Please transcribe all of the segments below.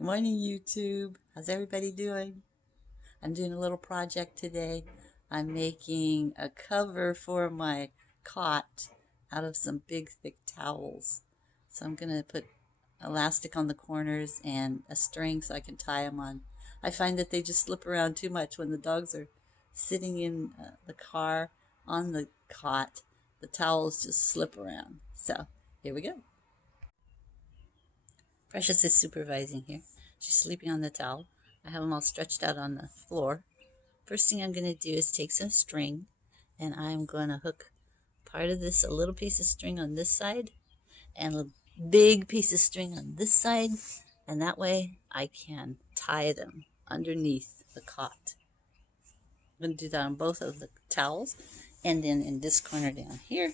Good morning, YouTube. How's everybody doing? I'm doing a little project today. I'm making a cover for my cot out of some big, thick towels. So I'm going to put elastic on the corners and a string so I can tie them on. I find that they just slip around too much when the dogs are sitting in the car on the cot. The towels just slip around. So here we go. Precious is supervising here. She's sleeping on the towel. I have them all stretched out on the floor. First thing I'm going to do is take some string, and I'm going to hook part of this, a little piece of string on this side, and a big piece of string on this side, and that way I can tie them underneath the cot. I'm going to do that on both of the towels, and then in this corner down here,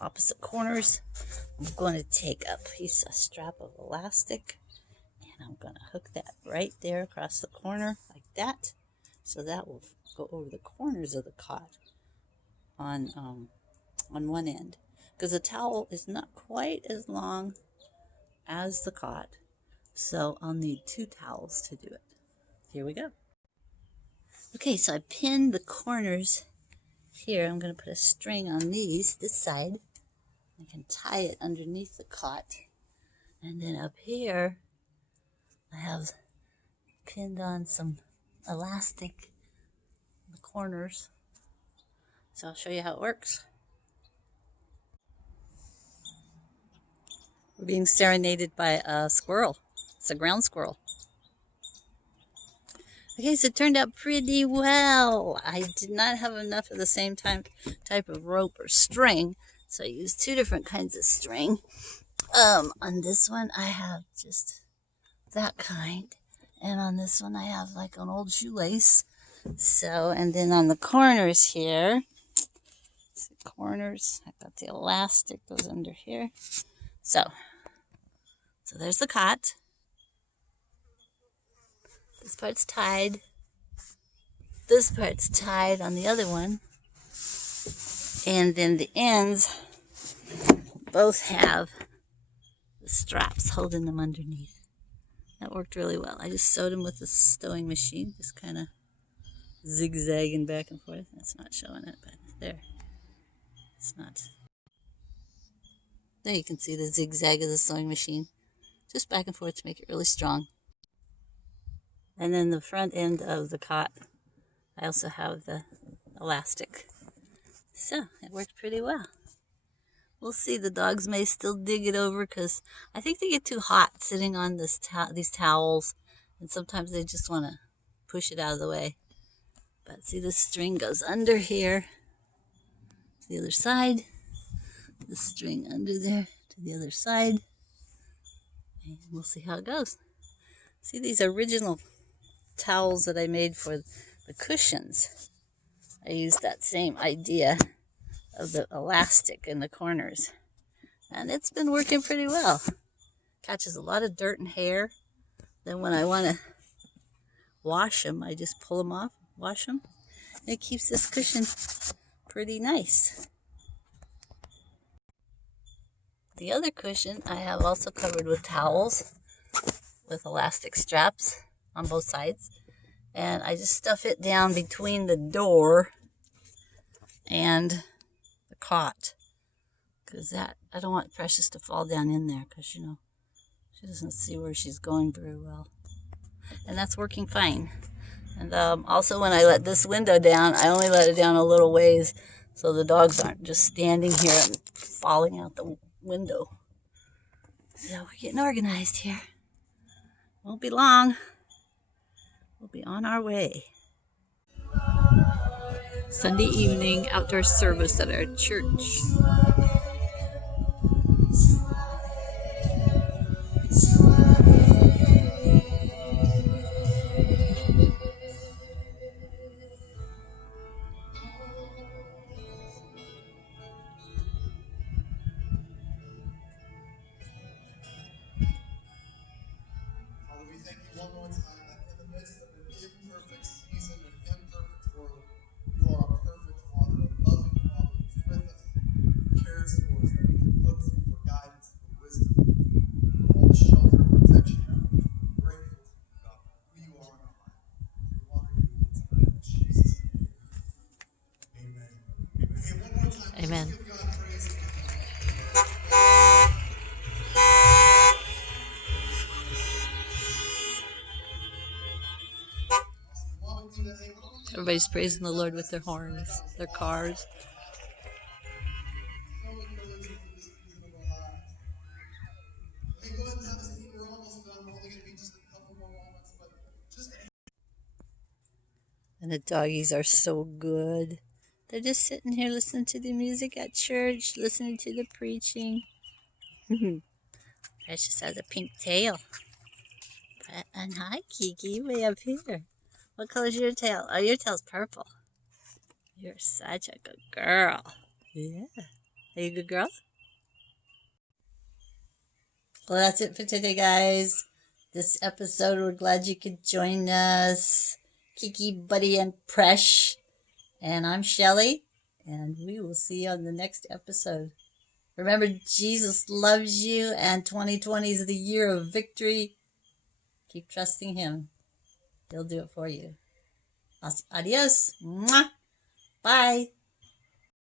opposite corners, I'm going to take a piece of strap of elastic and I'm going to hook that right there across the corner like that. So that will go over the corners of the cot on one end, because the towel is not quite as long as the cot. So I'll need two towels to do it. Here we go. Okay, so I pinned the corners here. I'm going to put a string on these, this side. I can tie it underneath the cot. And then up here, I have pinned on some elastic in the corners. So I'll show you how it works. We're being serenaded by a squirrel. It's a ground squirrel. Okay, so it turned out pretty well. I did not have enough of the same type of rope or string, so I used two different kinds of string. On this one, I have just that kind, and on this one, I have like an old shoelace. So, and then on the corners here, I've got the elastic goes under here. So there's the cot. This part's tied. This part's tied on the other one. And then the ends both have the straps holding them underneath. That worked really well. I just sewed them with the sewing machine, just kind of zigzagging back and forth. That's not showing it, but there. It's not. There you can see the zigzag of the sewing machine. Just back and forth to make it really strong. And then the front end of the cot, I also have the elastic. So it worked pretty well. We'll see. The dogs may still dig it over because I think they get too hot sitting on these towels, and sometimes they just want to push it out of the way. But see, the string goes under here to the other side. The string under there to the other side. And we'll see how it goes. See, these original towels that I made for the cushions, I used that same idea of the elastic in the corners, and it's been working pretty well. Catches a lot of dirt and hair. Then when I want to wash them, I just pull them off, wash them, and it keeps this cushion pretty nice. The other cushion I have also covered with towels with elastic straps on both sides, and I just stuff it down between the door and the cot, because I don't want Precious to fall down in there, because she doesn't see where she's going very well, and that's working fine. And also, when I let this window down, I only let it down a little ways so the dogs aren't just standing here and falling out the window. So we're getting organized here. Won't be long. We'll be on our way. Sunday evening outdoor service at our church. Father, we thank you one more time that in the midst of an imperfect season, an imperfect world, you are a perfect Father, a loving Father who's with us, Everybody's praising the Lord with their horns, their cars. So encouraging for this season of our lives. Hey, go ahead and have a seat. We're almost done. We're only going to be just a couple more moments, but just And the doggies are so good. They're just sitting here listening to the music at church, listening to the preaching. Precious has a pink tail. And hi, Kiki, way up here. What color's your tail? Oh, your tail's purple. You're such a good girl. Yeah. Are you a good girl? Well, that's it for today, guys. This episode, we're glad you could join us. Kiki, Buddy, and Presh. And I'm Shelly. And we will see you on the next episode. Remember, Jesus loves you, and 2020 is the year of victory. Keep trusting Him. He'll do it for you. Adios. Mwah. Bye.